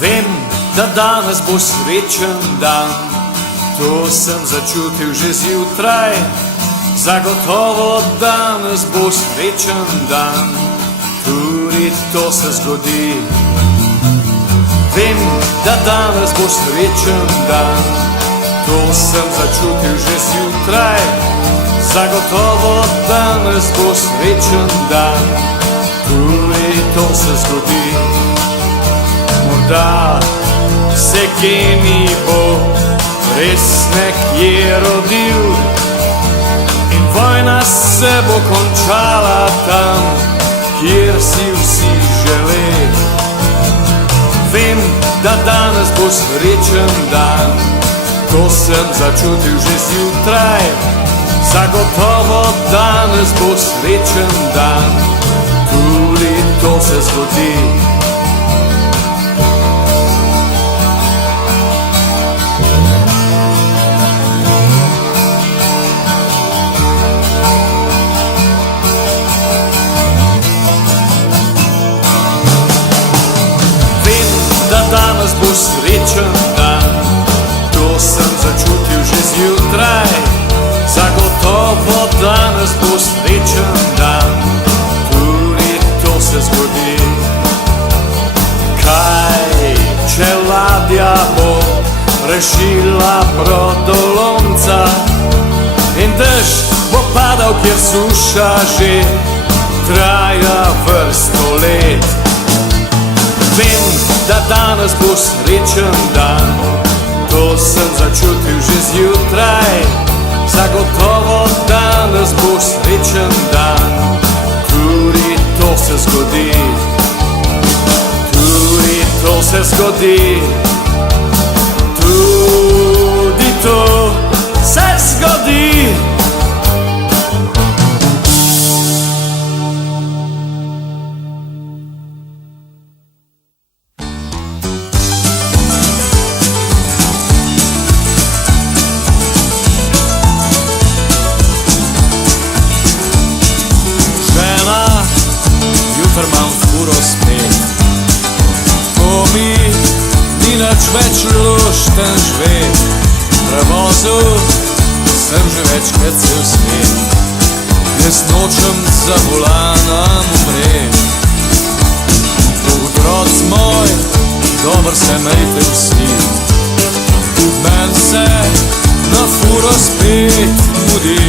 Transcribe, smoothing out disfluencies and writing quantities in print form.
Vem, da danes bo srečen dan, to sem začutil že zjutraj. Zagotovo danes bo srečen dan, tudi to se zgodi. Vem, da danes bo srečen dan, to sem začutil že zjutraj. Zagotovo danes bo srečen dan, tudi to se zgodi. Morda se genij bo res nekje rodil in vojna se bo končala tam, kjer si vsi želeli. Vem, da danes bo srečen dan, to sem začutil že zjutraj. Zagotovo danes bo srečen dan, tudi to se zgodi. Danes bo srečen dan, to sem začutil že zjutraj. Zagotovo danes bo srečen dan, tudi to se zgodi. Kaj, če ladja bo rešila brodolomca in dež bo padal, kjer suša že traja vrsto let. Vem, da danes bo srečen dan, to sem začutil že zjutraj. Zagotovo danes bo srečen dan, tudi to se zgodi. Tudi to se zgodi. Tudi to se zgodi. Imam furo spet, ko mi ni nič več lušten žvet. V prevozu sem že večkrat cel svet, jaz nočem za volanom umret. Otroc moj, dober se mejte vsi, tudi men se na furo spet mudi.